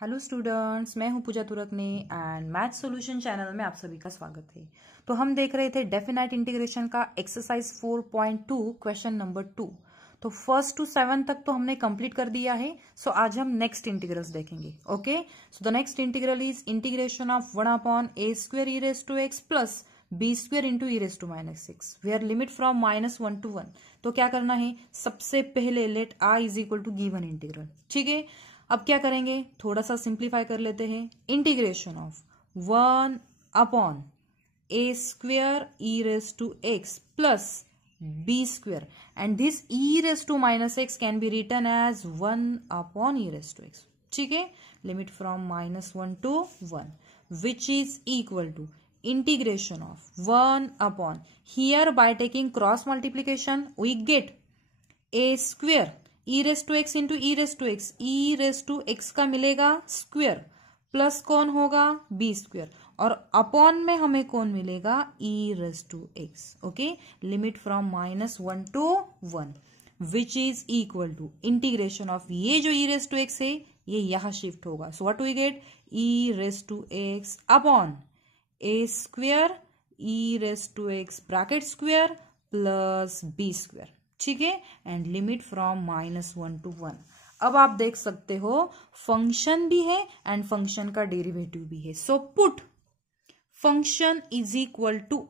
Hello students, मैं हूं पूजा तुरकने and math solution channel में आप सभी का स्वागत है। तो हम देख रहे थे डेफिनाइट इंटीग्रेशन का एक्सरसाइज 4.2 क्वेश्चन नंबर 2। तो फर्स्ट टू 7 तक तो हमने कंप्लीट कर दिया है। सो आज हम नेक्स्ट इंटीग्रल्स देखेंगे। Okay, so the next integral is integration of 1/a² e raised to x plus b² into e raised to -6 where limit from -1 to 1। तो क्या करना है, सबसे पहले let i is equal to given integral. ठीक है, अब क्या करेंगे, थोड़ा सा सिंप्लीफाई कर लेते हैं। Integration of 1/a² e raised to x plus b² and this e raised to -x can be written as 1/e raised to x। ठीक है, limit from -1 to 1 which is equal to integration of 1 here by taking cross multiplication we get a² e raised to x into e raised to x, e raised to x का मिलेगा square plus कौन होगा b² और upon में हमें कौन मिलेगा e raised to x। Okay, limit from -1 to 1 which is equal to integration of ये जो e raised to x है ये यहां शिफ्ट होगा। So what we get e raised to x upon a² e raised to x bracket square plus b²। ठीक है, and limit from -1 to 1। अब आप देख सकते हो फंक्शन भी है एंड फंक्शन का डेरिवेटिव भी है। So put function is equal to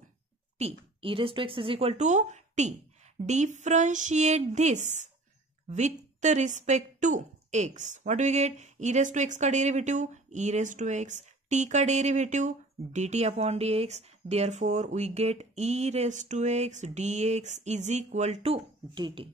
t, e raised to x is equal to t, differentiate this with respect to x। What we get, e raised to x का derivative e raised to x, t का derivative dt upon dx, therefore we get e raised to x dx is equal to dt,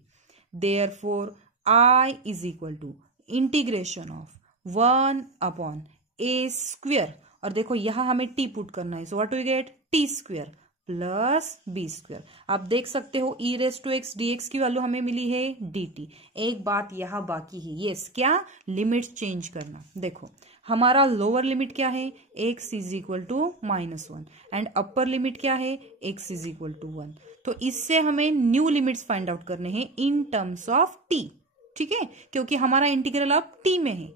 therefore I is equal to integration of 1/a²। और देखो यहां हमें t put करना है। So what we get t² plus b²। आप देख सकते हो e raised to x dx की वैल्यू हमें मिली है dt। एक बात यहां बाकी है, यस क्या, लिमिट चेंज करना। देखो हमारा लोअर लिमिट क्या है, x is equal to -1 and upper limit क्या है, x इज इक्वल टू 1। तो इससे हमें न्यू लिमिट्स फाइंड आउट करने हैं इन टर्म्स ऑफ t। ठीक है, क्योंकि हमारा इंटीग्रल अब t में है।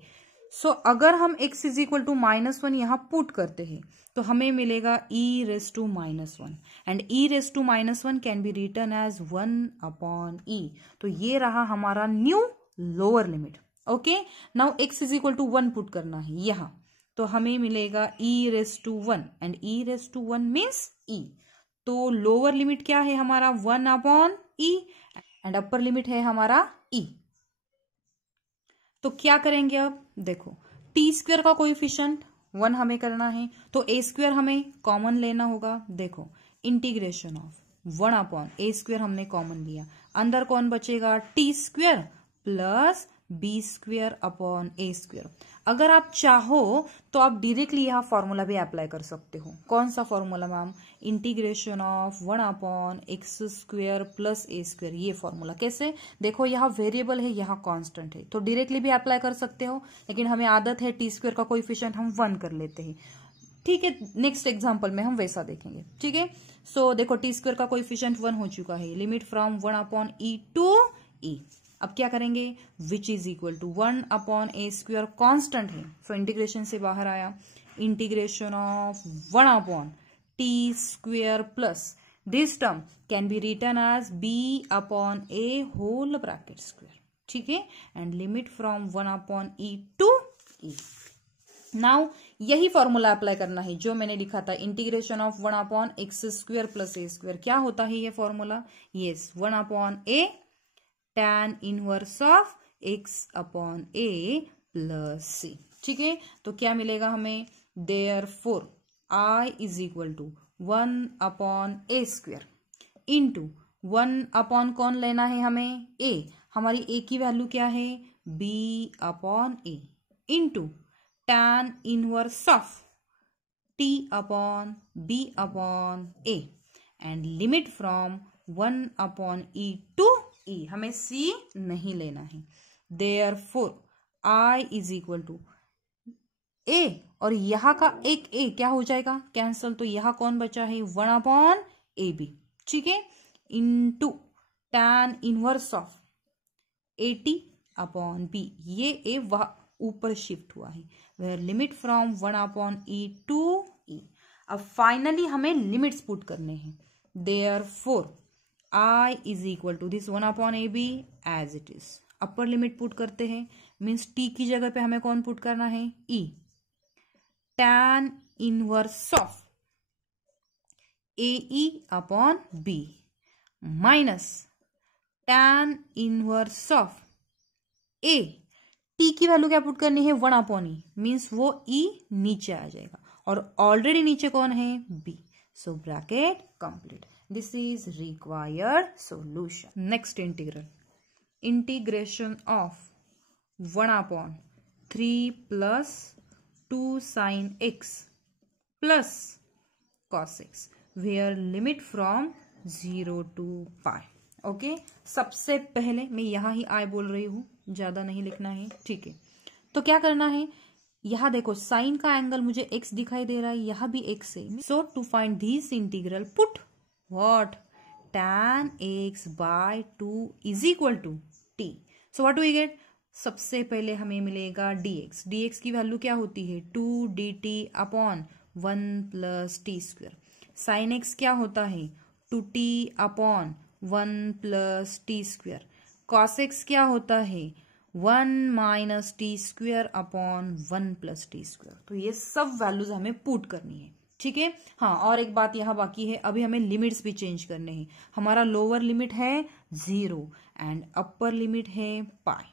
सो अगर हम x इज इक्वल टू -1 यहां पुट करते हैं तो हमें मिलेगा e raised to -1 and e raised to -1 can be written as 1/e। तो ये रहा हमारा new lower limit. Okay, now x is equal to 1 put करना है यहां, तो हमें मिलेगा e raised to 1 and e raised to 1 means e। तो लोअर लिमिट क्या है हमारा 1/e एंड अपर लिमिट है हमारा e। तो क्या करेंगे, अब देखो t² का कोएफिशिएंट 1 हमें करना है तो a² हमें कॉमन लेना होगा। देखो इंटीग्रेशन ऑफ 1/a² हमने कॉमन लिया, अंदर कौन बचेगा t² plus b² upon a²। अगर आप चाहो तो आप डायरेक्टली यहां फॉर्मूला भी अप्लाई कर सकते हो। कौन सा formula ma'am, integration of 1/x² plus a²। ये फॉर्मूला कैसे, देखो यहाँ वेरिएबल है यहाँ कांस्टेंट है तो डायरेक्टली भी अप्लाई कर सकते हो, लेकिन हमें आदत है t² का कोएफिशिएंट हम 1 कर लेते हैं। ठीक है, नेक्स्ट एग्जांपल में हम वैसा देखेंगे। ठीक है, सो देखो t² का कोएफिशिएंट 1 हो चुका है, limit from 1/e to e। अब क्या करेंगे, which is equal to 1/a² constant है, सो इंटीग्रेशन से बाहर आया, integration of 1/t² plus this term can be written as b/a whole bracket square. ठीक है, and limit from 1/e to e। Now यही फॉर्मूला अप्लाई करना है जो मैंने लिखा था, integration of 1/x² plus a²। क्या होता है ये formula, yes 1/a tan inverse of x/a plus c। ठीक है, तो क्या मिलेगा हमें, therefore I is equal to 1/a² into 1/ कौन लेना है हमें, a। हमारी a की वैल्यू क्या है, b/a into tan inverse of t/b/a and limit from 1/e to e। हमें c नहीं लेना है, therefore I is equal to a और यहां का एक a क्या हो जाएगा कैंसल, तो यहां कौन बचा है 1/ab। ठीक है, into tan inverse of 80/b। ये a ऊपर शिफ्ट हुआ है, where limit from 1/e to e। अब फाइनली हमें लिमिट्स पुट करने हैं। Therefore I is equal to this 1/ab as it is. Upper limit put करते हैं, मीन्स t की जगह पे हमें कौन पुट करना है, e। tan inverse of ae upon b minus tan inverse of a। t की वैल्यू क्या पुट करनी है, 1/e, मीन्स वो e नीचे आ जाएगा और ऑलरेडी नीचे कौन है, b। So bracket complete. This is required solution. Next integral, integration of 1/3 plus 2 sin x plus cos x, where limit from 0 to pi. Okay, सबसे पहले मैं यहां ही आई बोल रही हूं, ज्यादा नहीं लिखना है, ठीक है। तो क्या करना है, यहां देखो साइन का एंगल मुझे x दिखाई दे रहा है, यहां भी x है। So to find this integral put what, tan x by 2 is equal to t। So what we get, सबसे पहले हमें मिलेगा dx। dx की वैल्यू क्या होती है, 2 dt upon 1 plus t square. Sine x क्या होता है, 2t upon 1 plus t square. Cos x क्या होता है, 1 minus t square upon 1 plus t square. तो ये सब वैल्यूज हमें पुट करनी है, ठीक है। हाँ, और एक बात यहाँ बाकी है, अभी हमें लिमिट्स भी चेंज करने हैं। हमारा लोअर लिमिट है 0 एंड अपर लिमिट है पाई,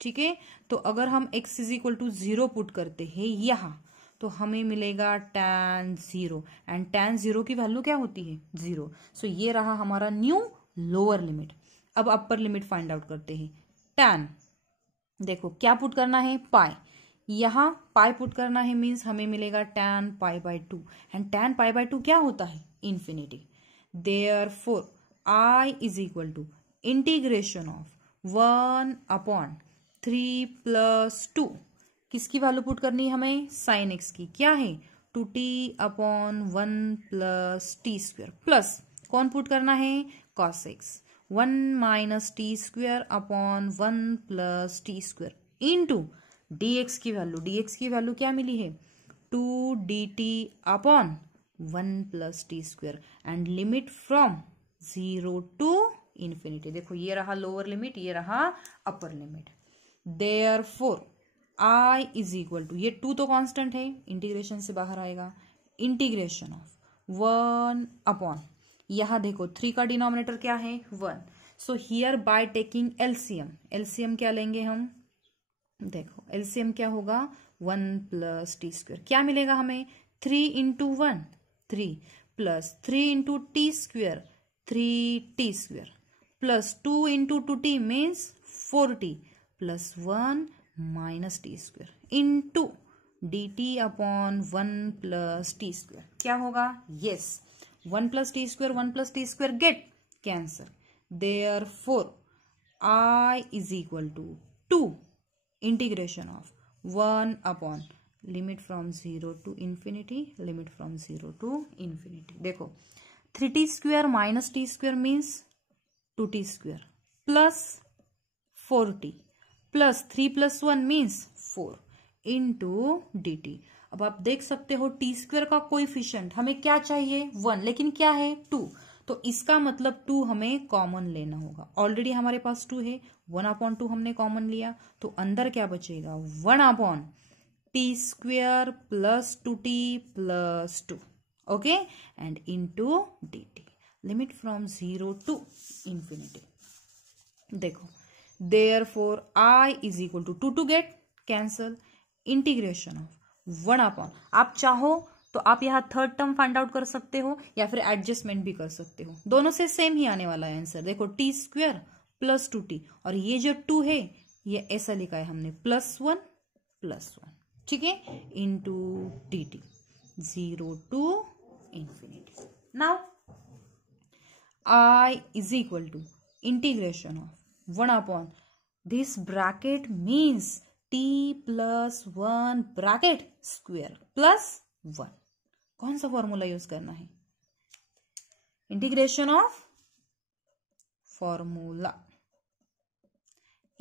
ठीक है। तो अगर हम x is equal to 0 put करते हैं यहाँ, तो हमें मिलेगा tan 0 एंड tan 0 की वैल्यू क्या होती है, 0। सो ये रहा हमारा न्यू लोअर लिमिट। अब अपर लिमिट फाइंड आउट करते हैं। tan, देखो क्या पुट करना है, पाई। यहां पाई पुट करना है, मीन्स हमें मिलेगा tan pi by 2 and tan pi by 2 क्या होता है, infinity. Therefore I is equal to integration of 1/3 plus 2, किसकी वैल्यू पुट करनी है हमें, साइन x की, क्या है 2t upon 1 plus t square, plus कौन पुट करना है, cos x, 1 minus t square upon 1 plus t square into dx की वैल्यू। dx की वैल्यू क्या मिली है, 2 dt upon 1 plus t square and limit from 0 to infinity. देखो ये रहा लोअर लिमिट, ये रहा upper limit. Therefore I is equal to, ये 2 तो कांस्टेंट है, इंटीग्रेशन से बाहर आएगा, इंटीग्रेशन ऑफ 1 अपॉन, यहां देखो 3 का डिनोमिनेटर क्या है, 1। So here by taking LCM, LCM क्या लेंगे हम, देखो एलसीएम क्या होगा, 1 प्लस टी स्क्वेयर, क्या मिलेगा हमें, 3 into 1 3 plus 3 into t square 3t square plus 2 into 2t means 4t plus 1 minus t square into dt upon 1 plus t square. क्या होगा, yes 1 plus t square 1 plus t square get cancel. Therefore I is equal to 2 integration of 1 upon limit from 0 to infinity, limit from 0 to infinity. देखो 3t square minus t square means 2t square plus 4t plus 3 plus 1 means 4 into dt। अब आप देख सकते हो T square का coefficient हमें क्या चाहिए, 1, लेकिन क्या है 2। तो इसका मतलब 2 हमें कॉमन लेना होगा, ऑलरेडी हमारे पास 2 है, 1/2 हमने कॉमन लिया, तो अंदर क्या बचेगा, 1/t square plus 2t plus 2, okay, and into dt, limit from 0 to infinity. देखो therefore I is equal to 2 to get cancel, integration of 1/, आप चाहो तो आप यहाँ थर्ड टर्म फाइंड आउट कर सकते हो या फिर एडजस्टमेंट भी कर सकते हो, दोनों से सेम ही आने वाला है आंसर। देखो t स्क्वेयर प्लस 2t और ये जो 2 है ये ऐसा लिखा है हमने +1 +1, ठीक है, into dt 0 to infinity. Now I is equal to integration of 1/, this bracket means t plus 1 bracket square plus 1। कौन सा फॉर्मूला यूज करना है, integration of formula,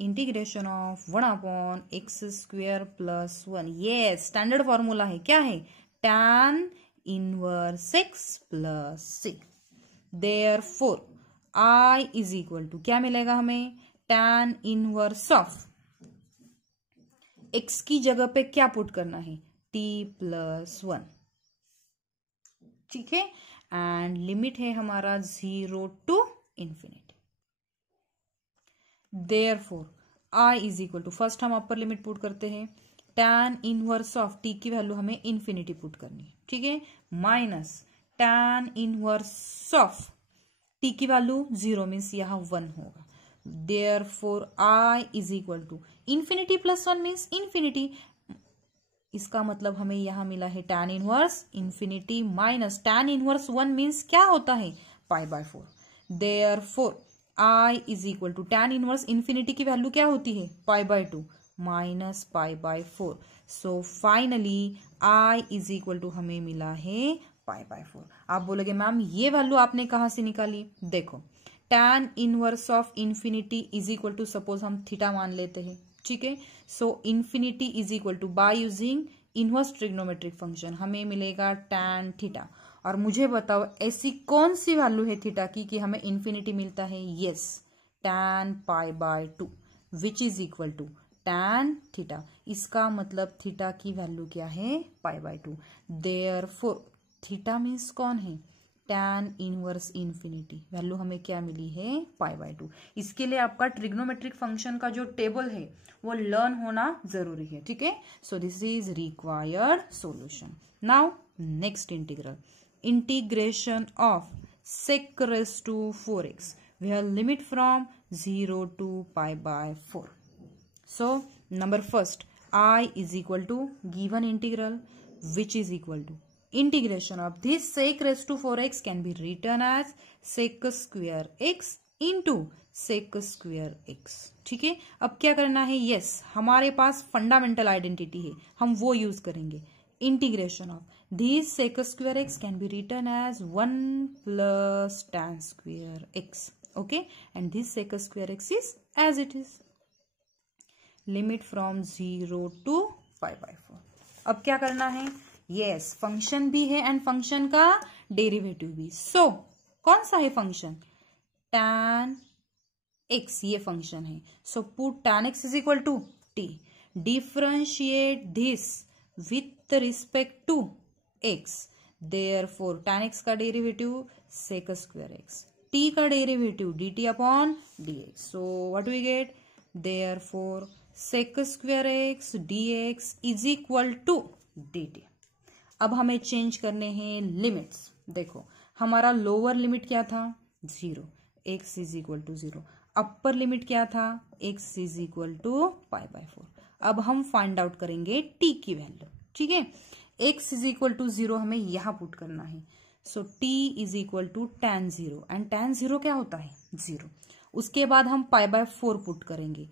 integration of 1/x² plus 1। ये स्टैंडर्ड फॉर्मूला है, क्या है? tan inverse x plus c। Therefore I is equal to क्या मिलेगा हमें? tan इनवर्स ऑफ x की जगह पे क्या पुट करना है? t प्लस 1, ठीक है। एंड लिमिट है हमारा 0 to infinity. Therefore I is equal to, first हम अपर लिमिट पुट करते हैं, tan इनवर्स ऑफ t की वैल्यू हमें इंफिनिटी पुट करनी है, ठीक है, minus tan inverse of t की वैल्यू 0 मीन्स यहाँ 1 होगा। Therefore I is equal to infinity plus 1 means infinity, इसका मतलब हमें यहां मिला है tan inverse infinity minus tan inverse 1 means क्या होता है? π/4। Therefore I is equal to tan inverse infinity की वैल्यू क्या होती है? π/2 minus π/4। So finally I is equal to हमें मिला है π/4। आप बोलोगे मैम ये वैल्यू आपने कहां से निकाली? देखो, tan inverse of infinity is equal to, suppose हम थीटा मान लेते हैं, ठीक है। So infinity is equal to by using inverse trigonometric function हमें मिलेगा tan थीटा। और मुझे बताओ ऐसी कौन सी वैल्यू है थीटा की कि हमें इंफिनिटी मिलता है? Yes, tan π/2 which is equal to tan theta. इसका मतलब थीटा की वैल्यू क्या है? π/2। देयरफॉर थीटा मीन्स कौन है? tan इनवर्स इंफिनिटी, वैल्यू हमें क्या मिली है? π/2। इसके लिए आपका ट्रिग्नोमेट्रिक फंक्शन का जो टेबल है वो लर्न होना जरूरी है, ठीक है। सो this is required solution. Now next integral, integration of sec⁻⁴x, we have limit from 0 to π/4. So number first, I is equal to given integral which is equal to integration of this sec⁻⁴x can be written as sec² x into sec² x, ठीक है। अब क्या करना है? Yes, हमारे पास fundamental identity है, हम वो यूज करेंगे। Integration of this sec² x can be written as 1 plus tan² x, okay, and this sec² x is as it is, limit from 0 to π/4। अब क्या करना है? यस, फंक्शन भी है एंड फंक्शन का डेरिवेटिव भी। सो कौन सा है फंक्शन? tan x, ये फंक्शन है। So put tan x is equal to t, differentiate this with respect to x। Therefore tan x का डेरिवेटिव sec² x, t का derivative dt upon dx। So what we get? Therefore sec² x dx is equal to dt। अब हमें change करने हैं limits. देखो, हमारा lower limit क्या था? 0, x is equal to 0। Upper limit क्या था? x is equal to π/4। अब हम फाइंड आउट करेंगे t की वैल्यू, ठीक है। x इज इक्वल टू 0 हमें यहां पुट करना है। So t is equal to tan 0 and tan 0 क्या होता है? 0। उसके बाद हम π/4 पुट करेंगे।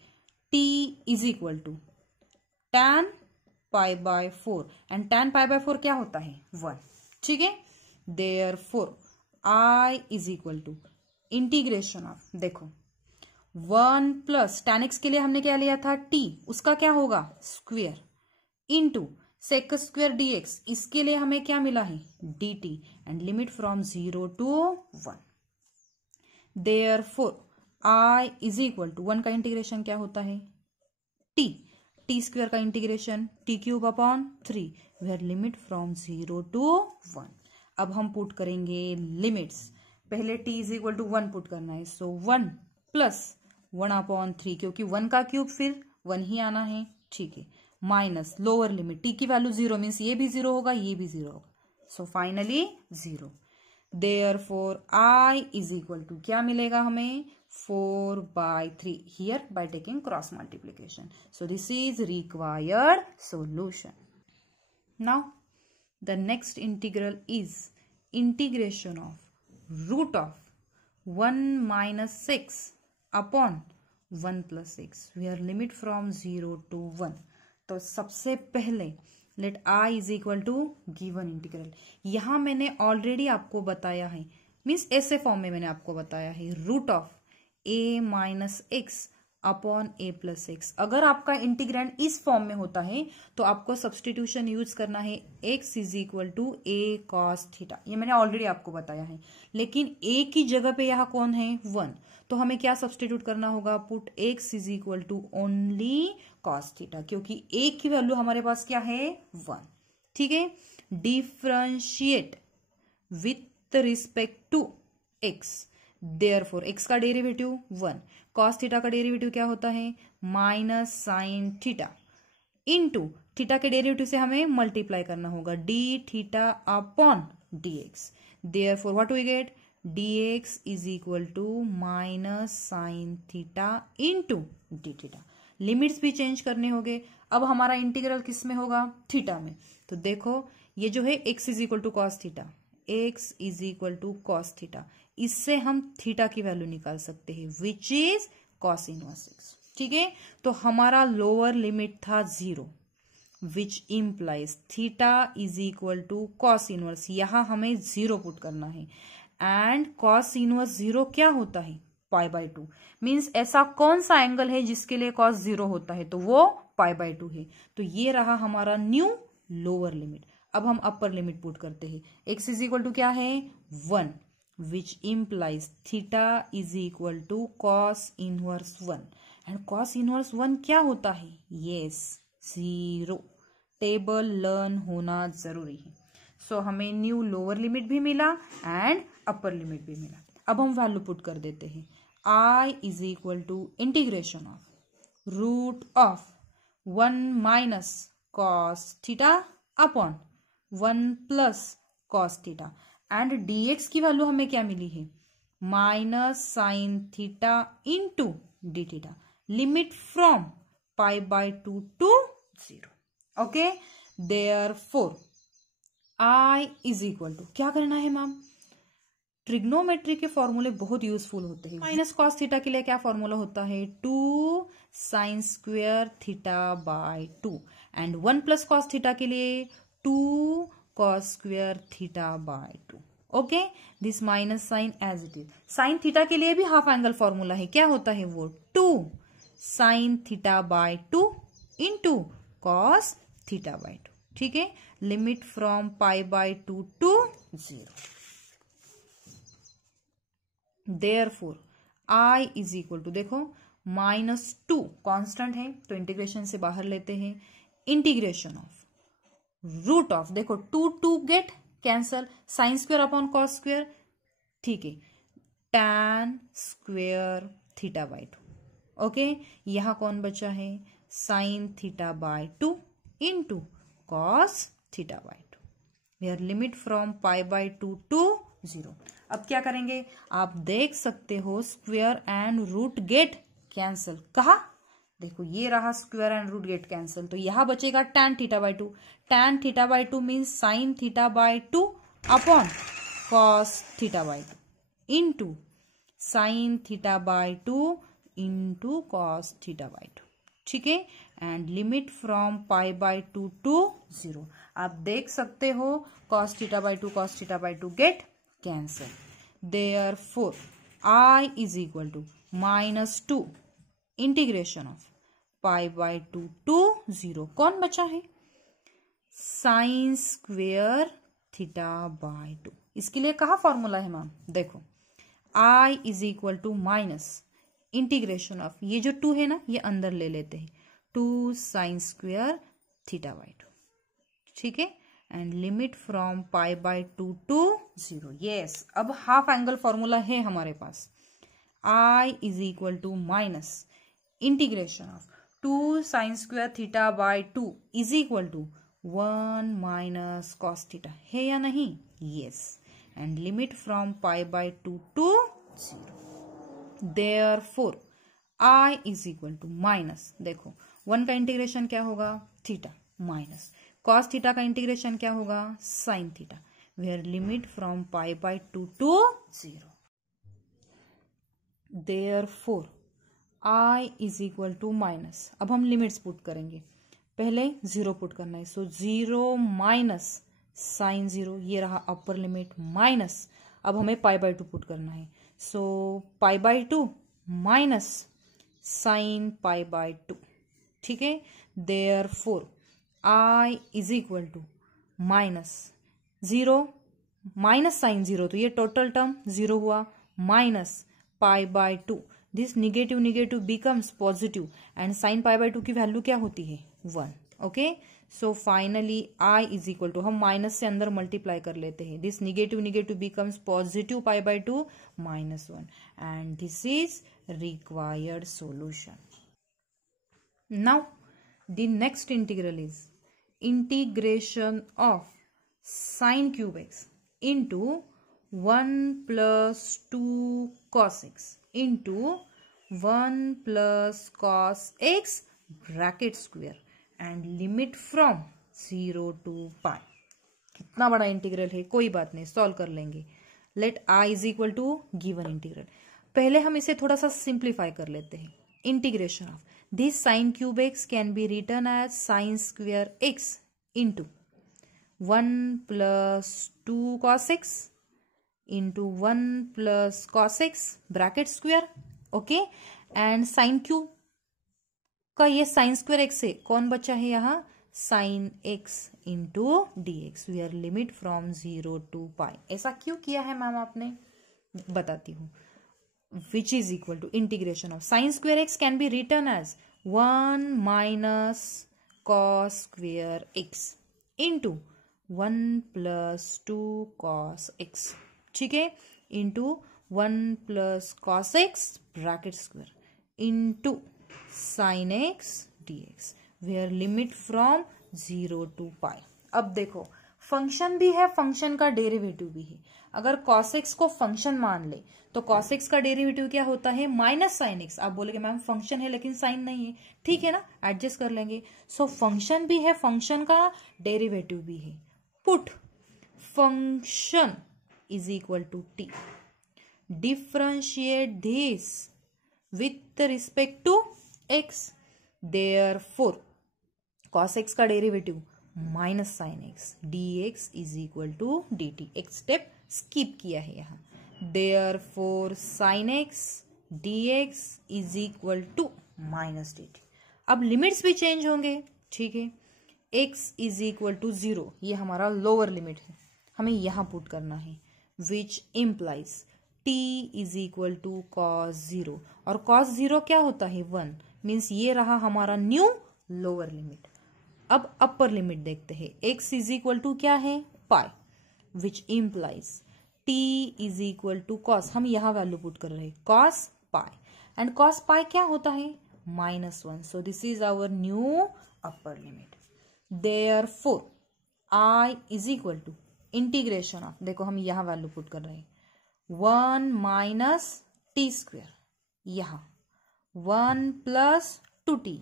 t is equal to tan π/4 and tan π/4 क्या होता है? 1, ठीक है। Therefore I is equal to integration of, देखो 1 प्लस tan x के लिए हमने क्या लिया था? t, उसका क्या होगा? स्क्वेयर इंटू sec² dx, इसके लिए हमें क्या मिला है? dt and limit from 0 to 1। Therefore I is equal to 1 का इंटीग्रेशन क्या होता है? t² का integration t³ upon 3, where limit from 0 to 1। अब हम पुट करेंगे लिमिट्स। पहले t is equal to 1 put करना है। सो 1 प्लस 1/3, क्योंकि 1 का क्यूब फिर 1 ही आना है, ठीक है, माइनस लोअर लिमिट t की वैल्यू 0 मीन्स ये भी 0 होगा, ये भी 0 होगा। So finally 0। Therefore I is equal to क्या मिलेगा हमें? 4/3 here by taking cross multiplication. So this is required solution. Now the next integral is integration of root of 1 minus 6 upon 1 plus 6, where limit from 0 to 1। तो सबसे पहले let I is equal to given integral. यहां मैंने already आपको बताया है, means ऐसे form में मैंने आपको बताया है, root of a minus x upon a plus x. अगर आपका इंटीग्रैंड इस फॉर्म में होता है तो आपको सब्सटीट्यूशन यूज करना है, x is equal to a cos theta. ये मैंने ऑलरेडी आपको बताया है, लेकिन ए की जगह पे यहाँ कौन है, 1, तो हमें क्या सब्सटीट्यूट करना होगा, put x is equal to only cos theta, क्योंकि ए की वैल्यू हमारे पास क्या है, 1। ठीक है, differentiate with respect to x, therefore x का डेरिवेटिव 1, कॉस थीटा का डेरिवेटिव क्या होता है, minus sine theta, into theta के डेरिवेटिव से हमें मल्टीप्लाई करना होगा, d theta upon d x. Therefore what we get, d x is equal to minus sine theta into d theta. Limits भी चेंज करने होंगे। अब हमारा इंटीग्रल किस में होगा, थीटा में। तो देखो ये जो है x is equal to cos theta, x is equal to cos theta, इससे हम थीटा की वैल्यू निकाल सकते हैं which is cos inverse x. ठीक है, तो हमारा लोअर लिमिट था 0, which implies theta is equal to cos inverse, यहां हमें 0 पुट करना है। एंड कॉस इनवर्स 0 क्या होता है, π/2। मीन्स ऐसा कौन सा एंगल है जिसके लिए कॉस 0 होता है, तो वो π/2 है। तो ये रहा हमारा न्यू लोअर लिमिट। अब हम अपर लिमिट पुट करते हैं, एक्स इज इक्वल टू क्या है, 1, which implies theta is equal to cos inverse 1। And cos inverse 1 क्या होता है, यस 0। टेबल लर्न होना जरूरी है। सो हमें न्यू लोअर लिमिट भी मिला एंड अपर लिमिट भी मिला। अब हम वैल्यू पुट कर देते हैं, I is equal to integration of root of 1 minus cos theta upon 1 plus cos theta, and dx की वैल्यू हमें क्या मिली है, minus sine theta into d theta, limit from π/2 to 0। Okay, therefore I is equal to, क्या करना है ma'am, trigonometry के फॉर्मूले बहुत यूजफुल होते हैं। माइनस कॉस थीटा के लिए क्या फॉर्मूला होता है, 2 sine square theta by 2, and 1 plus cos theta के लिए 2 cos square theta by 2। Okay, this minus sine as it is. Sine theta के लिए भी हाफ एंगल फॉर्मूला है, क्या होता है वो, 2 sine theta by 2 into cos theta by 2। ठीक है, limit from π/2 to 0। Therefore I is equal to, देखो -2 कांस्टेंट है तो इंटीग्रेशन से बाहर लेते हैं, इंटीग्रेशन ऑफ रूट ऑफ, देखो 2 get cancel, sine square upon cos square, ठीक है, tan square theta by 2। Okay, यहां कौन बचा है, sine theta by 2 into cos theta by 2। Where limit from π/2 to 0। अब क्या करेंगे, आप देख सकते हो square and root get cancel, कहा, देखो ये रहा square and root get cancel, तो यहां बचेगा tan theta by 2। tan theta by 2 means sign theta by 2 upon cos theta by 2 into sine theta by 2 into cos theta by 2। ठीक है, and limit from π/2 to 0। आप देख सकते हो cos theta by 2 cos theta by 2 get cancel. Therefore I is equal to -2 integration of π/2 to 0, कौन बचा है, sign square theta by 2। इसके लिए कहा फॉर्मूला है मैम, देखो I is equal to minus integration of, ये जो 2 है ना ये अंदर ले लेते हैं, 2 साइन स्क्वेयर थीटा बाय 2। ठीक है, and limit from π/2 to 0। Yes, अब हाफ एंगल फॉर्मूला है हमारे पास, I is equal to minus integration of 2 sine square theta by 2 is equal to 1 minus cos theta, है या नहीं, yes, and limit from π/2 to 0। Therefore I is equal to minus, देखो 1 का integration क्या होगा, थीटा, माइनस कॉस थीटा का integration क्या होगा, sine theta, where limit from π/2 to 0। Therefore I is equal to minus, अब हम लिमिट्स पुट करेंगे, पहले 0 पुट करना है, सो 0 माइनस साइन 0, ये रहा अपर लिमिट, माइनस अब हमें π/2 पुट करना है, so π/2 minus sine pi by 2, ठीक है। Therefore I is equal to minus 0 minus sine 0, तो ये टोटल टर्म 0 हुआ, minus pi by 2, this negative negative becomes positive and sine pi by 2 की वैल्यू क्या होती है 1, okay. So finally I is equal to, हम माइनस से अंदर मल्टीप्लाई कर लेते हैं, this negative negative becomes positive pi by 2 -1 and this is required solution. Now the next integral is integration of sin cube x into 1 plus 2 cos x into 1 plus cos x bracket square and limit from 0 to pi। कितना बड़ा integral है, कोई बात नहीं, solve कर लेंगे। Let I is equal to given integral. पहले हम इसे थोड़ा सा सिंप्लीफाई कर लेते हैं। Integration of this sin cube x can be written as sin square x into 1 plus 2 cos x into 1 plus cos x bracket square, okay. And sine cube का ये साइन स्क्वेयर x है, कौन बचा है यहाँ sine x into d x. We are limit from 0 to pi. ऐसा क्यों किया है मैम आपने, बताती हूँ। Which is equal to integration of sine square x can be written as 1 minus cos square x into 1 plus 2 cos x, ठीक है, into 1 plus cos x bracket square into sine x dx, where limit from 0 to pi. अब देखो function भी है, function का derivative भी है। अगर cos x को फंक्शन मान ले तो cos x का डेरिवेटिव क्या होता है माइनस साइन x। आप बोलेगे मैम फंक्शन है लेकिन साइन नहीं है, ठीक है ना, एडजस्ट कर लेंगे। सो फंक्शन भी है, फंक्शन का डेरिवेटिव भी है। Put function is equal to t, differentiate this with respect to x, therefore cos x का derivative minus sine x dx is equal to dt। एक स्टेप स्किप किया है यहाँ। Therefore sine x dx is equal to minus dt। अब limits भी change होंगे, ठीक है। x इज इक्वल टू 0, ये हमारा लोअर लिमिट है, हमें यहाँ पुट करना है, which implies t is equal to cos 0, और cos 0 क्या होता है 1, मीन्स ये रहा हमारा न्यू लोअर लिमिट। अब अपर लिमिट देखते हैं, x इज इक्वल टू क्या है pi, which implies t is equal to cos, हम यहाँ वैल्यू पुट कर रहे हैं cos pi, and cos pi क्या होता है -1, so this is our new upper limit. Therefore I is equal to integration of, देखो हम यहाँ वैल्यू पुट कर रहे हैं 1 माइनस टी स्क्वेयर, यहाँ 1 प्लस 2t,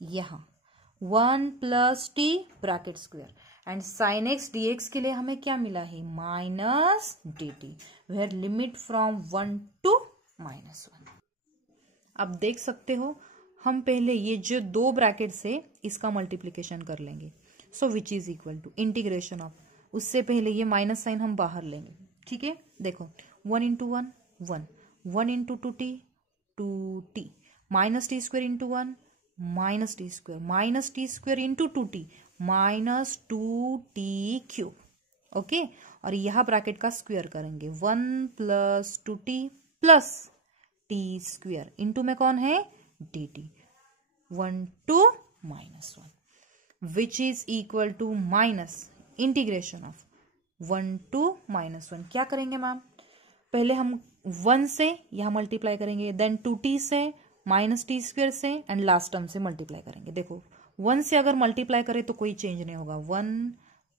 यहाँ 1 plus t bracket square, and sine x dx के लिए हमें क्या मिला है minus dt, where limit from 1 to -1। अब देख सकते हो हम पहले ये जो दो ब्रैकेट से इसका मल्टीप्लीकेशन कर लेंगे। So which is equal to integration of, उससे पहले ये माइनस साइन हम बाहर लेंगे, ठीक है। देखो 1 into 1 1, 1 into 2t 2t, minus t square into 1 minus t square into 2t minus 2t cube, okay. और यह ब्रैकेट का स्क्वेयर करेंगे 1 plus 2t plus t square into में कौन है dt, 1 to -1, which is equal to minus integration of 1 to -1। क्या करेंगे ma'am, पहले हम 1 से यहाँ मल्टीप्लाई करेंगे, देन 2t से, माइनस टी स्क्वेयर से, एंड लास्ट टर्म से मल्टीप्लाई करेंगे। देखो 1 से अगर मल्टीप्लाई करें तो कोई चेंज नहीं होगा, 1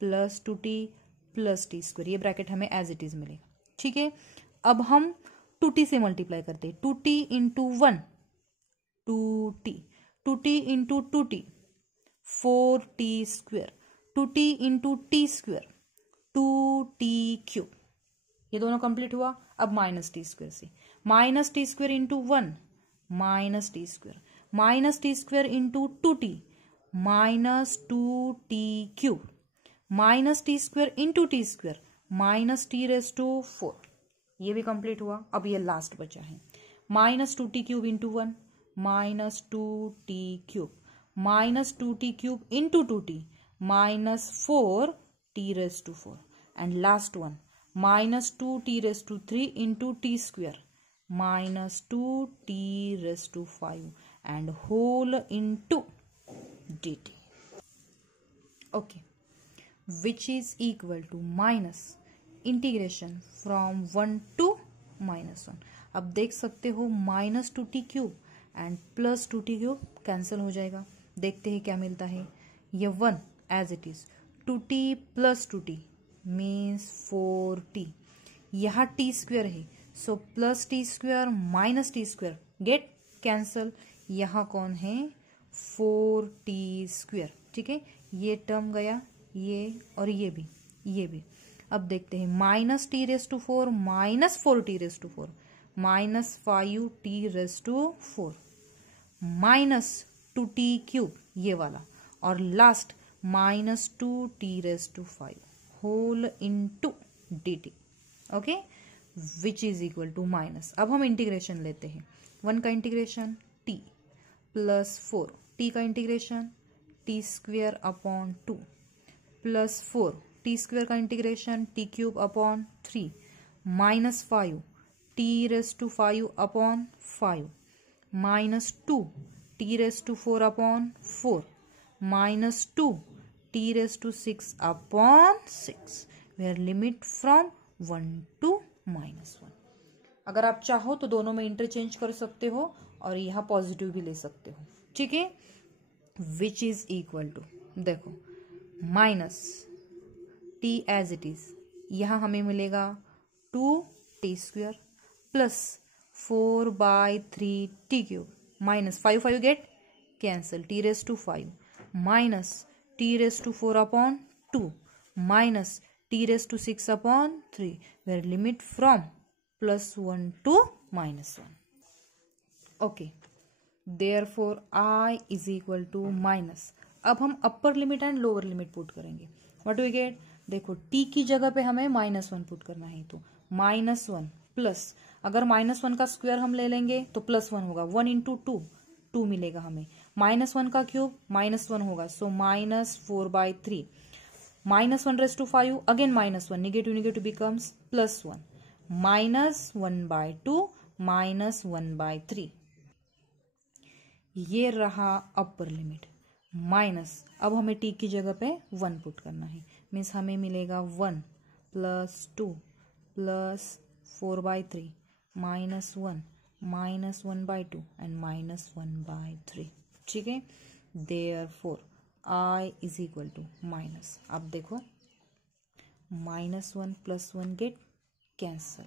plus 2t plus t square, ये ब्रैकेट हमें एज इट इज मिलेगा, ठीक है। अब हम 2t से मल्टीप्लाई करते हैं, 2t into 1 2t, 2t into 2t 4t square, 2t into t square 2t cube, ये दोनों कंप्लीट हुआ। अब माइनस टी स्क्वेयर से, minus t square into 1 minus t square into 2t minus 2t cube, minus t square into t square minus t raise to 4, ये भी complete हुआ। अब ये लास्ट बचा है minus 2t cube into 1 minus 2t³ minus 2t³ into 2t minus 4t⁴ and last one minus 2t⁵ into t square minus 2t⁵ and whole into dt. Okay, which is equal to minus integration from 1 to -1. अब देख सकते हो -2t³ and +2t³ cancel हो जाएगा. देखते हैं क्या मिलता है. ये 1 as it is 2t + 2t means 4t. यहाँ t² है सो +t² -t² गेट कैंसल. यहाँ कौन है 4t². ठीक है, ये टर्म गया, ये और ये भी. अब देखते हैं -t⁴ -4t⁴ -5t⁴ -2t³ ये वाला और last -2t⁵ whole into dt. Okay, which is equal to minus. अब हम इंटीग्रेशन लेते हैं. 1 का इंटीग्रेशन t +4, t का इंटीग्रेशन t² अपॉन 2 +4 t² का integration t³ upon 3 -5 t⁵ upon 5 -2 t⁴ upon 4 -2 t⁶ upon 6 where limit from 1 to -1. अगर आप चाहो तो दोनों में इंटरचेंज कर सकते हो और यहाँ पॉजिटिव भी ले सकते हो. ठीक है, विच इज इक्वल टू देखो minus t as it is. यहाँ हमें मिलेगा 2t² plus 4/3t³ minus 5 get cancel t⁵ minus t⁴ upon 2 minus t⁶ upon 3 where limit from +1 to -1. Okay, therefore I is equal to minus. अब हम upper limit and lower limit put करेंगे. What do we get. देखो t की जगह पे हमें -1 put करना है तो -1 प्लस अगर -1 का स्क्वायर हम ले लेंगे तो +1 होगा. 1 into 2 मिलेगा हमें. -1 का क्यूब -1 होगा सो -4/3 -1⁵ अगेन -1 नेगेटिव बिकम्स +1 -1/2 -1/3. ये रहा अपर लिमिट माइनस. अब हमें t की जगह पे 1 पुट करना है मीन्स हमें मिलेगा 1 + 2 + 4/3 -1 -1/2 एंड -1/3. ठीक है, therefore I is equal to minus. अब देखो -1 + 1 गेट कैंसिल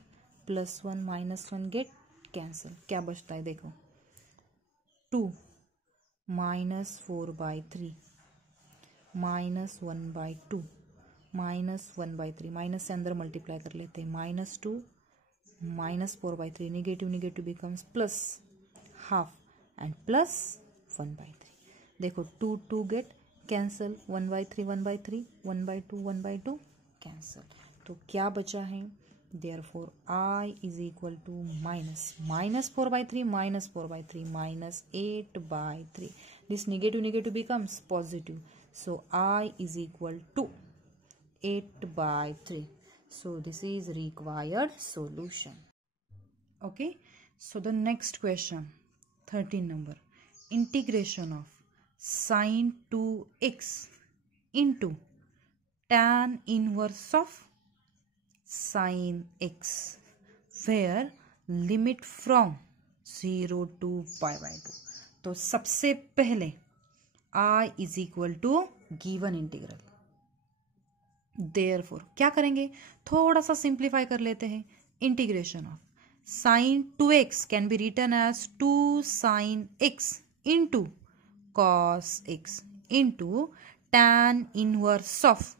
+1 -1 गेट कैंसिल. क्या बचता है देखो 2 -4/3 -1/2 -1/3 माइनस से अंदर मल्टीप्लाई कर लेते हैं -2 -4/3 नेगेटिव बिकम्स +½ एंड +1/3. देखो 2 गेट कैंसिल 1/3 1/3 1/2 1/2 कैंसिल. तो क्या बचा है therefore I is equal to -4/3 -4/3 -8/3. This negative becomes positive so I is equal to 8/3. So this is required solution. Okay, so the next question 13 number. Integration of sin 2x into tan inverse of sin x where limit from 0 to π/2. तो सबसे पहले I is equal to given integral. Therefore क्या करेंगे थोड़ा सा simplify कर लेते हैं. Integration of sin 2x can be written as 2 sin x into cos x into tan inverse of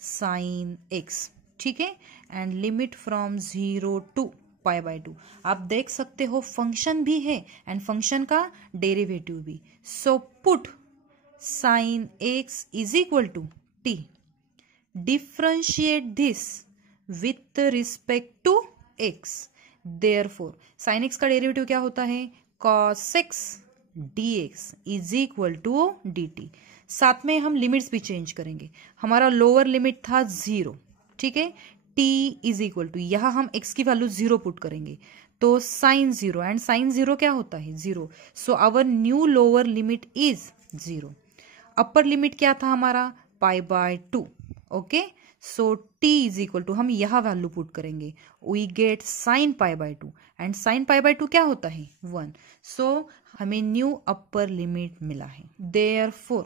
sin x. ठीक है, एंड लिमिट फ्रॉम 0 to π/2. आप देख सकते हो फंक्शन भी है एंड फंक्शन का डेरिवेटिव भी. So put sin x is equal to t. Differentiate this with respect to x. Therefore, sin x का डेरिवेटिव क्या होता है cos 6 dx is equal to dt। साथ में हम लिमिट्स भी चेंज करेंगे। हमारा लोअर लिमिट था 0, ठीक है। t इज इक्वल टू, यहां हम x की वैल्यू 0 पुट करेंगे तो sin 0, एंड sin 0 क्या होता है 0। So our new lower limit is 0। Upper limit क्या था हमारा π/2, okay. So t is equal to, हम यह वैल्यू पुट करेंगे, we get sin π/2 and sin π/2 क्या होता है 1। सो हमें न्यू अपर लिमिट मिला है। Therefore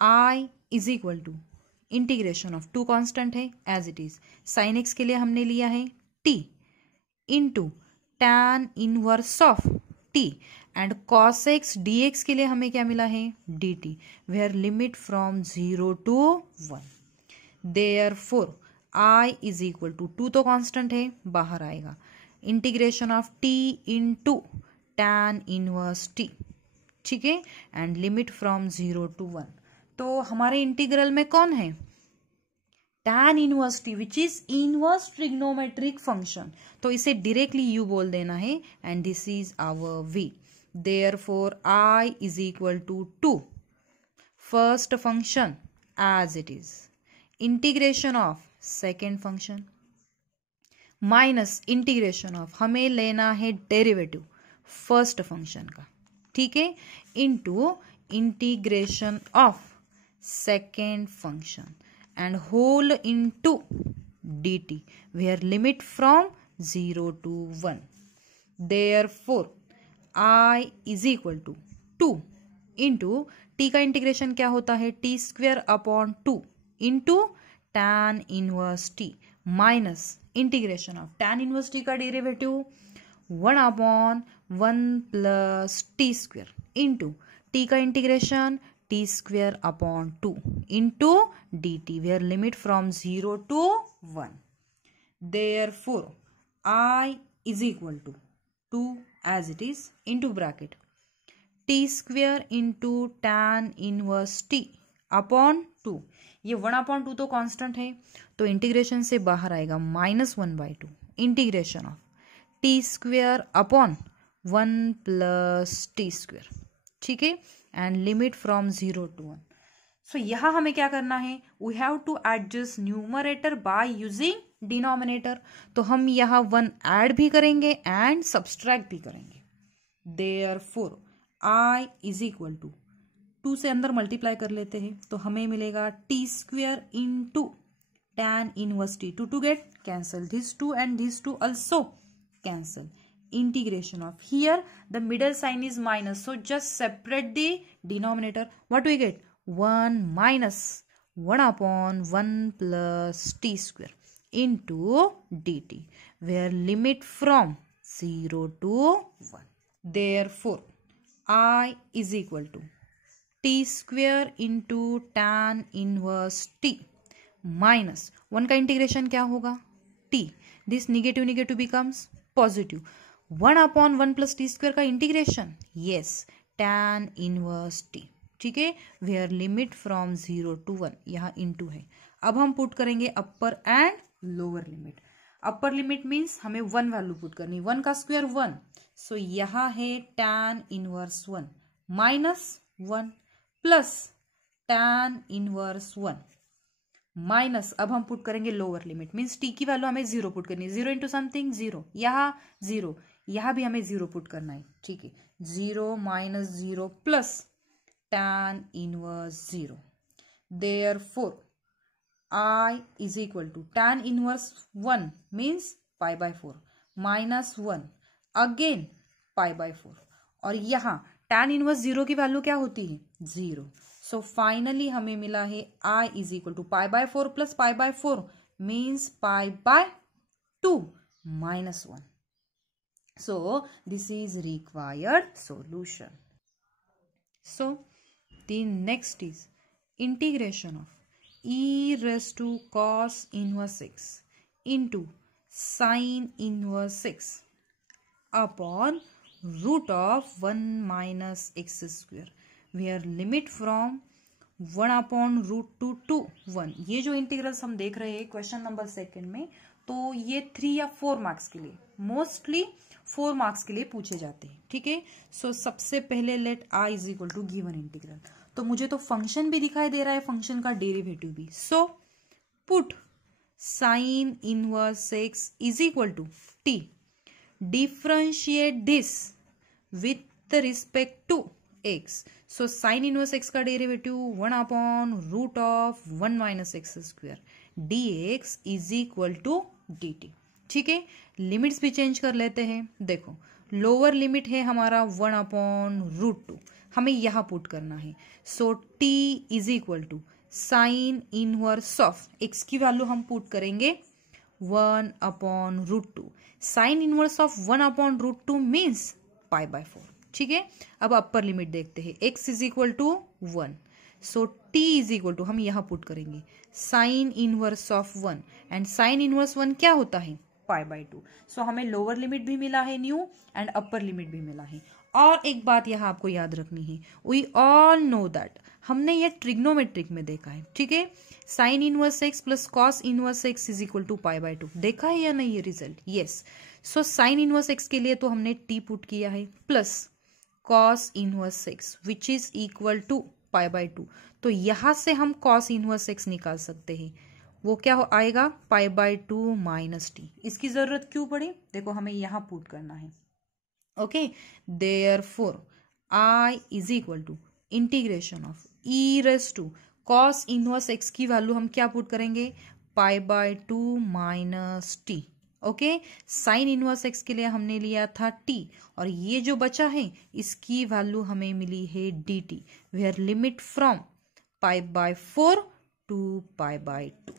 i is equal to integration of two constant है as it is. sin x के लिए हमने लिया है t into tan inverse of t and cos x dx के लिए हमें क्या मिला है dt, where limit from 0 to 1। Therefore i is equal to 2 तो कांस्टेंट है, बाहर आएगा, integration of t into tan inverse t, ठीक है, एंड लिमिट फ्रॉम 0 to 1। तो हमारे इंटीग्रल में कौन है tan inverse t which is inverse trigonometric function. तो इसे डायरेक्टली u बोल देना है and this is our v। Therefore i is equal to 2 first function as it is, integration of second function minus integration of, हमें लेना है derivative first function का, ठीक है, into integration of second function and whole into dt where limit from 0 to 1। therefore I is equal to 2 into t का integration क्या होता है t square upon 2 into tan inverse t minus integration of tan inverse t का derivative 1 upon 1 plus t square into t का integration t square upon 2 into dt where limit from 0 to 1। therefore I is equal to 2 as it is into bracket t square into tan inverse t upon 2। ये 1 upon 2 तो constant है, तो integration से बाहर आएगा -1/2 integration of t square upon 1 plus t square, ठीक है, and limit from 0 to 1। So यहां हमें क्या करना है, we have to adjust numerator by using denominator. तो हम यहाँ 1 ऐड भी करेंगे एंड सब्सट्रैक्ट भी करेंगे। Therefore i is equal to 2 से अंदर मल्टीप्लाई कर लेते हैं तो हमें मिलेगा t square into tan inverse t, 2 get cancel, this 2 and this 2 also cancel। integration of, here the middle sign is minus, so just separate the denominator। what do we get 1 minus 1 upon 1 plus t square into dt where limit from 0 to 1। therefore I is equal to t square into tan inverse t minus 1 का integration क्या होगा t, this negative negative becomes positive, 1 upon 1 plus t square का integration, yes, tan inverse t, ठीक है, where limit from 0 to 1, यहाँ into है। अब हम पुट करेंगे upper and lower limit. Upper limit means हमें 1 वैल्यू पुट करनी, 1 का स्क्वायर 1, सो यहाँ है tan inverse 1 minus 1 plus tan inverse 1 minus, अब हम पुट करेंगे लोअर लिमिट मीन्स t की वैल्यू हमें 0 पुट करनी है, 0 इंटू समथिंग 0, यहाँ 0, यहाँ भी हमें 0 पुट करना है, ठीक है, 0 minus 0 plus tan inverse 0। Therefore I is equal to tan inverse 1 means π/4 minus 1 again π/4, और यहाँ tan इनवर्स 0 की वैल्यू क्या होती है 0। सो फाइनली हमें मिला है I is equal to π/4 plus π/4 means π/2 minus 1। So this is required solution। So the next is integration of e raised to cos inverse x into sin inverse x upon root of 1 minus x square where limit from 1 upon root 2 to 1। ये जो integrals हम देख रहे हैं question number 2 में, तो ये 3 या 4 मार्क्स के लिए, मोस्टली 4 मार्क्स के लिए पूछे जाते हैं, ठीक है। सो सबसे पहले let I is equal to given integral, तो मुझे तो फंक्शन भी दिखाई दे रहा है, फंक्शन का डेरिवेटिव भी। So put sine inverse x is equal to t, differentiate this with respect to x. So sine inverse x का derivative 1/√1 minus x square dx is equal to dt, ठीक है। Limits भी change कर लेते हैं। देखो lower limit है हमारा 1/√2, हमें यहां पुट करना है। So t is equal to sine inverse of x की वैल्यू हम पुट करेंगे 1/√2। साइन इनवर्स ऑफ 1/√2 मीन्स π/4, ठीक है। अब अपर लिमिट देखते हैं, x is equal to 1, so t is equal to हम यहां पुट करेंगे sine inverse of 1, and sine inverse 1 क्या होता है π/2। सो हमें लोअर लिमिट भी मिला है न्यू, एंड अपर लिमिट भी मिला है। और एक बात यहां आपको याद रखनी है, वी ऑल नो दैट, हमने ये ट्रिग्नोमेट्रिक में देखा है, ठीक है। Sine inverse x plus cos inverse x is equal to π/2, देखा है या नहीं ये result? Yes. So sine inverse x के लिए तो हमने t पुट किया है, plus cos inverse x which is equal to π/2, तो यहां से हम कॉस इनवर्स एक्स निकाल सकते हैं, वो क्या आएगा π/2 माइनस टी। इसकी जरूरत क्यों पड़ी? देखो हमें यहां पुट करना है, okay. Therefore I is equal to integration of e raise to cos inverse x की वैल्यू हम क्या पुट करेंगे π/2 minus t, okay. Sine inverse x के लिए हमने लिया था t, और ये जो बचा है इसकी वैल्यू हमें मिली है dt, where limit from π/4 to π/2,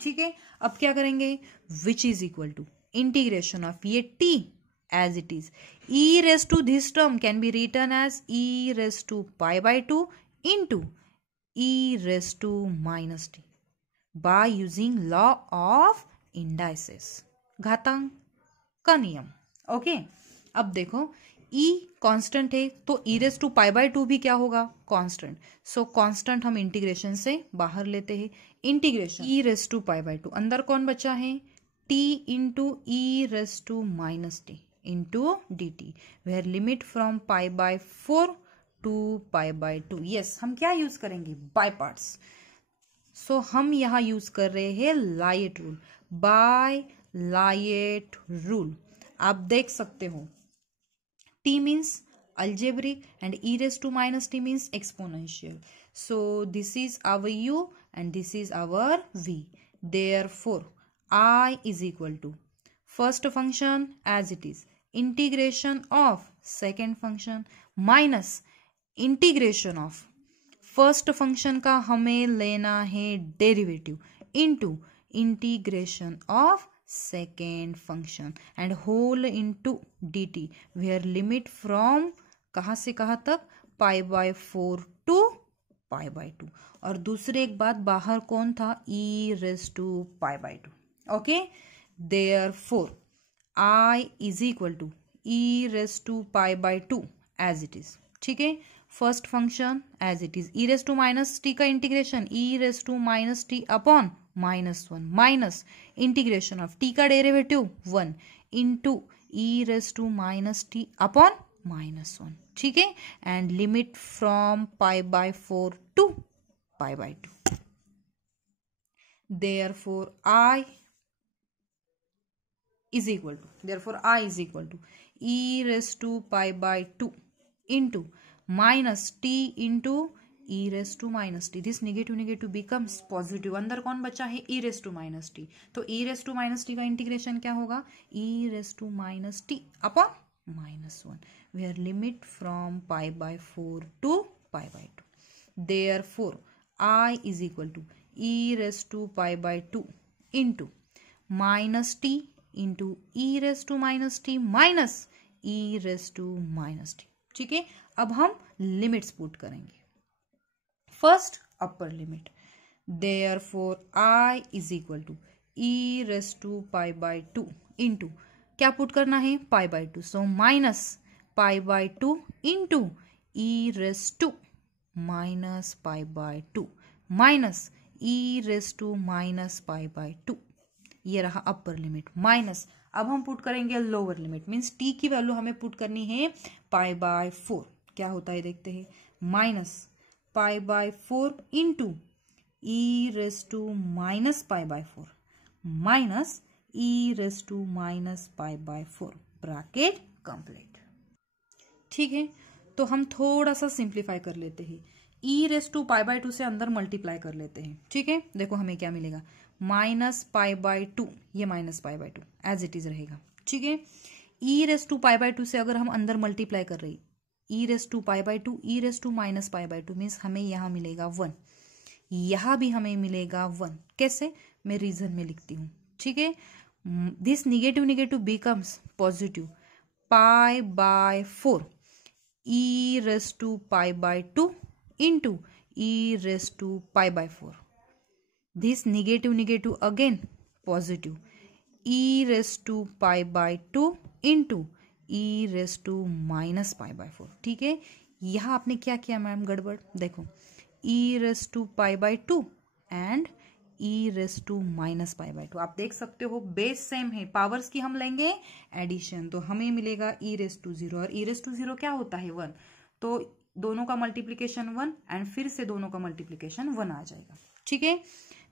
ठीक है। अब क्या करेंगे, which is equal to integration of ये t as it is, e raised to this term can be written as e raised to π/2 into e raised to minus t by using law of indices, घातांक का नियम, okay. अब देखो e constant है तो e raised to π/2 भी क्या होगा कांस्टेंट। सो कांस्टेंट हम इंटीग्रेशन से बाहर लेते हैं, इंटीग्रेशन e raised to π/2, अंदर कौन बचा है t into e raised to minus t into dt, where limit from π/4 to π/2। Yes, हम क्या यूज करेंगे बाय पार्ट्स। सो हम यहां यूज कर रहे हैं LIATE rule, by LIATE rule. आप देख सकते हो t means algebraic and e raised to minus t means exponential. So this is our u and this is our v. Therefore I is equal to first function as it is, integration of second function minus integration of first function का हमें लेना है derivative into integration of second function and whole into dt, where limit from कहाँ से कहाँ तक π/4 to π/2। और दूसरी एक बात, बाहर कौन था e raised to π/2, okay. Therefore I is equal to e raised to π/2 as it is, ठीक है। First function as it is, e raised to minus t का integration e raised to minus t upon -1 minus integration of t का derivative 1 into e raised to minus t upon -1, ठीक है। And limit from π/4 to π/2। Therefore I is equal to e raised to π/2 into minus t into e raised to minus t. This negative becomes positive. अंदर कौन बचा है e raised to minus t, तो e raised to minus t का integration क्या होगा e raised to minus t upon -1, where limit from π/4 to π/2. Therefore I is equal to e raised to π/2 into minus t into e raised to minus t minus e raised to minus t, ठीक है। अब हम limits put करेंगे। First upper limit, therefore I is equal to e raised to π/2 into क्या put करना है π/2, so minus π/2 into e raised to minus π/2 minus e raised to minus π/2, ये रहा अपर लिमिट माइनस, अब हम पुट करेंगे lower limit, means t की value हमें पुट करनी है π/4। क्या होता है देखते हैं, minus π/4 into e⁻π/4 minus e⁻π/4 bracket complete. ठीक है, तो हम थोड़ा सा सिंप्लीफाई कर लेते हैं, e⁻π/2 से अंदर मल्टीप्लाई कर लेते हैं। ठीक है, देखो हमें क्या मिलेगा, -π/2, ये -π/2 एज इट इज रहेगा। ठीक है, e⁻π/2 से अगर हम अंदर मल्टीप्लाई कर रही e⁻π/2 e⁻−π/2 मीन्स हमें यहाँ मिलेगा 1, यहाँ भी हमें मिलेगा 1। कैसे, मैं रीजन में लिखती हूँ। ठीक है, this negative becomes positive, π/4 e⁻π/2 into e⁻π/4. This negative again positive, e⁻π/2 into e⁻−π/4। ठीक है, यहाँ आपने क्या किया मैम, गड़बड़। देखो e⁻π/2 एंड e⁻−π/2, आप देख सकते हो बेस सेम है, पावर्स की हम लेंगे एडिशन, तो हमें मिलेगा e⁻0 और e⁻0 क्या होता है 1, तो दोनों का मल्टीप्लीकेशन 1 एंड फिर से दोनों का मल्टीप्लीकेशन 1 आ जाएगा। ठीक है,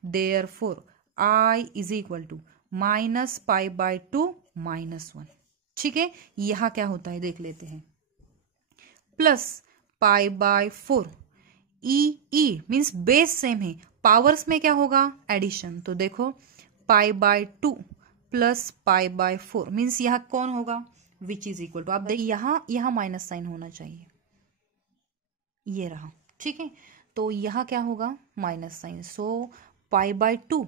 therefore I is equal to -π/2 -1। ठीक है, यहां क्या होता है देख लेते हैं, plus π/4 e means base same है, पावर्स में क्या होगा एडिशन, तो देखो π/2 प्लस π/4 मीन्स यहाँ कौन होगा, विच इज इक्वल टू, आप देखिए यहाँ माइनस साइन होना चाहिए, ये रहा। ठीक है, तो यहाँ क्या होगा माइनस साइन, सो π/2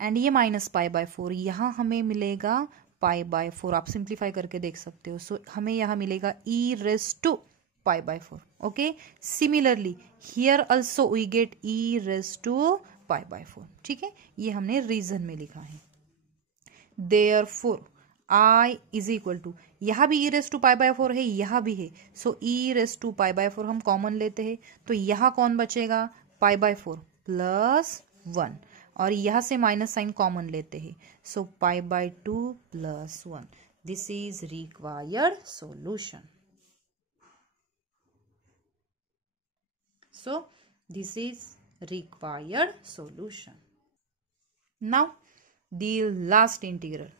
एंड ये -π/4, यहाँ हमें मिलेगा π/4, आप सिंप्लीफाई करके देख सकते हो। सो हमें यहाँ मिलेगा e⁻π/4। Okay, similarly here also we get e⁻π/4। ठीक है, ये हमने रीजन में लिखा है। Therefore I is equal to, यहाँ भी e⁻π/4 है, यहाँ भी है, सो e⁻π/4 हम कॉमन लेते हैं, तो यहाँ कौन बचेगा π/4 प्लस 1, और यहाँ से माइनस साइन कॉमन लेते हैं, so π/2 plus 1। This is required solution. So this is required solution. Now the last integral,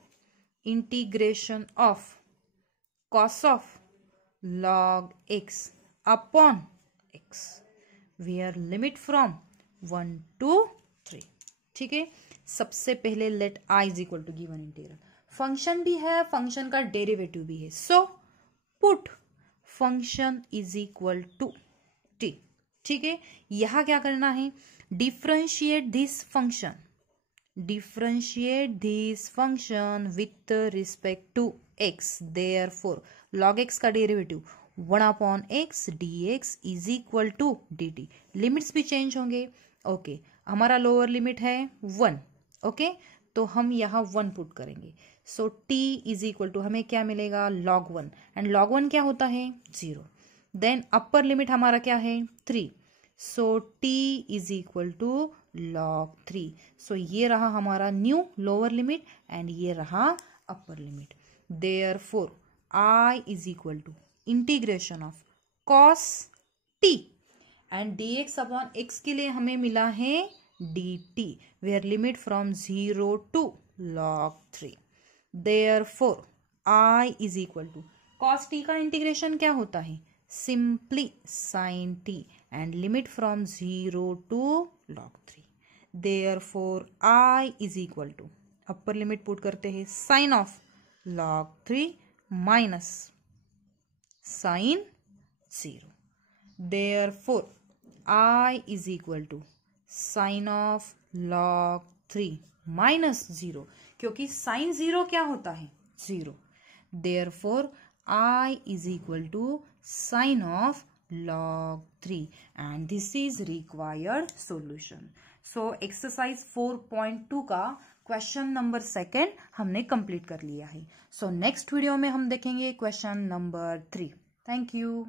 integration of cos of log x upon x, where limit from 1 to 3। ठीक है, सबसे पहले let I is equal to given integral, function भी है, function का derivative भी है, so put function is equal to t। ठीक है, यहां क्या करना है, differentiate this function with respect to x, therefore log x का derivative 1/x dx is equal to dt, limits भी चेंज होंगे। ओके, हमारा लोअर लिमिट है 1। ओके, तो हम यहाँ 1 पुट करेंगे, so t is equal to हमें क्या मिलेगा log 1, एंड log 1 क्या होता है 0। देन अपर लिमिट हमारा क्या है 3, so t is equal to log 3। So ये रहा हमारा न्यू लोअर लिमिट एंड ये रहा upper limit. Therefore I is equal to integration of cos t and dx upon x के लिए हमें मिला है dt, where limit from 0 to log 3। Therefore I is equal to cos t का integration क्या होता है, simply sin t and limit from 0 to log 3। Therefore I is equal to, upper limit put करते हैं, sine of log 3 minus sine 0। Therefore I is equal to sine of log 3 minus 0, क्योंकि sine 0 क्या होता है 0। Therefore I is equal to sin of log 3 and this is required solution. So exercise 4.2 का question number 2 हमने complete कर लिया है। So next video में हम देखेंगे क्वेश्चन नंबर 3। Thank you.